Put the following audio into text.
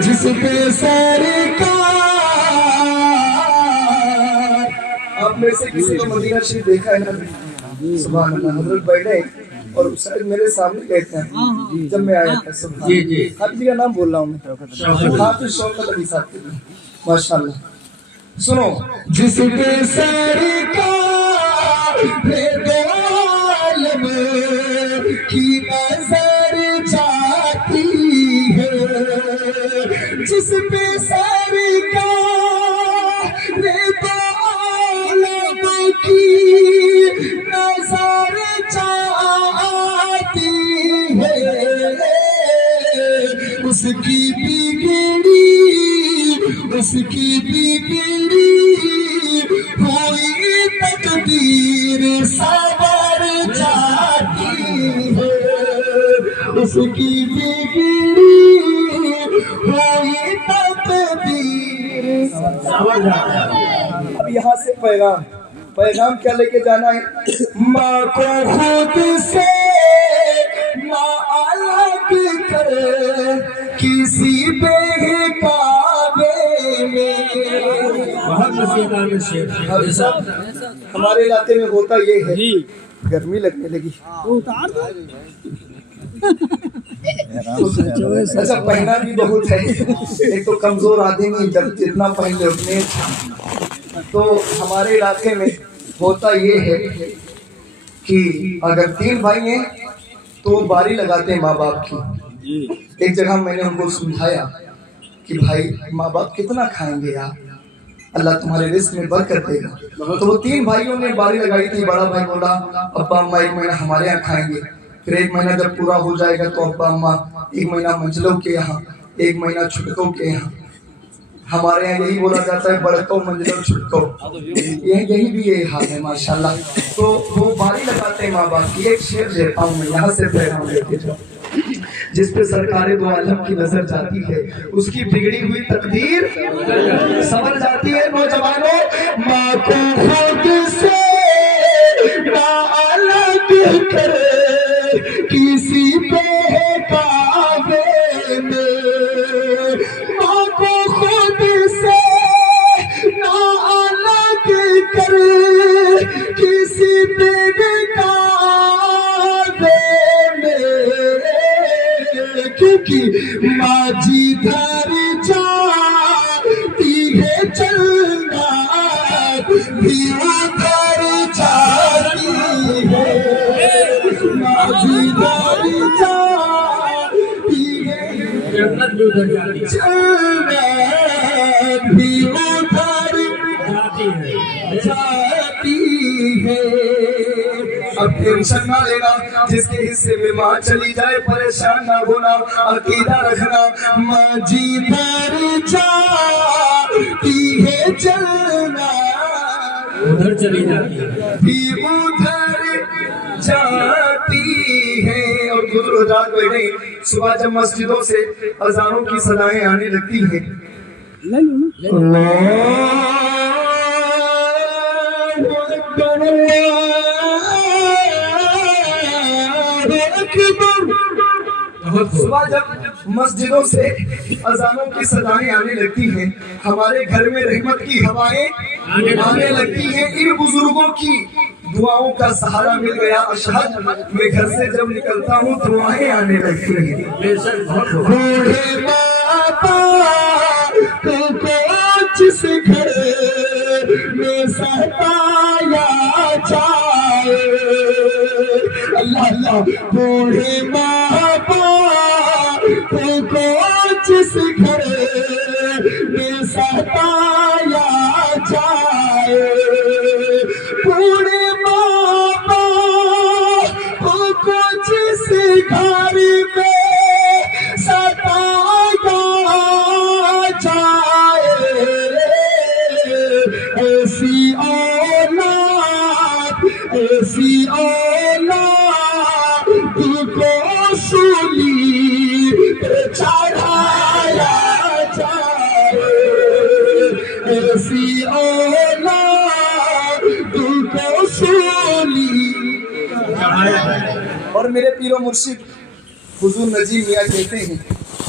جس پہ سرکار. آپ میں سے کسی کو مدینہ شریف دیکھا ہے نا؟ سبحان اللہ. حضرت بیٹھے اور میرے سامنے کہتے ہیں جب میں آیا تھا. سبحان اللہ. آپ جی کا نام بول رہا ہوں میں. حافظ شوکت علی صاحب کے لیے ماشاء اللہ. سنو. جس پہ سرکار دو عالم کی نظر جاتی ہے. جس پہ سرکار دو عالم کی نظر جاتی ہے. اس کی بگڑی ہوئی تقدیر سنور جاتی ہے. اس کی بگڑی ہوئی تقدیر سنور جاتی ہے. اب یہاں سے پیغام کیا لے کے جانا ہے؟ ماں کو خود سے ماں الگ کر کسی بہکاوے میں. ہمارے علاقے میں ہوتا یہ ہے. گرمی لگنے لگی. ایسا پہنا بھی بہت ہے. ایک تو کمزور آدمی جب جتنا پہن لے اتنے. تو ہمارے علاقے میں ہوتا یہ ہے کہ اگر 3 بھائی ہیں تو باری لگاتے ہیں ماں باپ کی. ایک جگہ میں نے ان کو سمجھایا کہ بھائی ماں باپ کتنا کھائیں گے یار, اللہ تمہارے رزق میں برکت دے گا. تو وہ 3 بھائیوں نے باری لگائی تھی. بڑا بھائی بولا ابا اماں 1 مہینہ ہمارے یہاں کھائیں گے, پھر 1 مہینہ جب پورا ہو جائے گا تو ابا اماں 1 مہینہ منجلوں کے یہاں, 1 مہینہ چھٹکوں کے یہاں. ہمارے یہاں یہی بولا جاتا ہے بڑکوں منجلوں چھٹکوں. یہی بھی یہی حال ہے ماشاءاللہ. تو وہ باری لگاتے ہیں ماں باپ کی. ایک شعر لیتا ہوں میں یہاں سے پیغام لے کے جاؤ. جس پہ سرکار دو عالم کی نظر جاتی ہے اس کی بگڑی ہوئی تقدیر سنور جاتی ہے. نوجوانوں, ماں کو خود سے ماں الگ کر کسی بہکاوے میں. ماں کو خود سے ماں الگ کر کسی بہکاوے میں. کیونکہ ماں جدھر جاتی ہے چلنا بھی ادھر جاتی ہے. ماں جدھر جاتی ہے چلنا بھی ادھر جاتی ہے. اب ٹینشن نہ لینا, جس کے حصے میں ماں چلی جائے پریشان نہ ہونا. عقیدہ رکھنا ماں جدھر جاتی ہے چلنا ادھر چلی جاتی ہے بھی ادھر جاتی ہے. اور بزرگ رات بیٹھے صبح جب مسجدوں سے اذانوں کی صدائیں آنے لگتی ہیں, صبح جب مسجدوں سے اذانوں کی صدائیں آنے لگتی ہیں, ہمارے گھر میں رحمت کی ہوائیں آنے لگتی ہیں. ان بزرگوں کی دعاؤں کا سہارا مل گیا. اشہد میں گھر سے جب نکلتا ہوں دعائیں آنے لگتی ہیں. بوڑھے ماں باپ کو جس گھر میں ستایا جائے, اللہ اللہ. بوڑھے ماں باپ کو جس گھر میں ستایا جائے, بوڑھے ماں باپ کو جس گھر میں ستایا جائے, ایسی اولاد کو سولی پہ چڑھایا جائے. ایسی اولاد کو سولی. اور میرے پیر و مرشد حضور نجیب میاں کہتے ہیں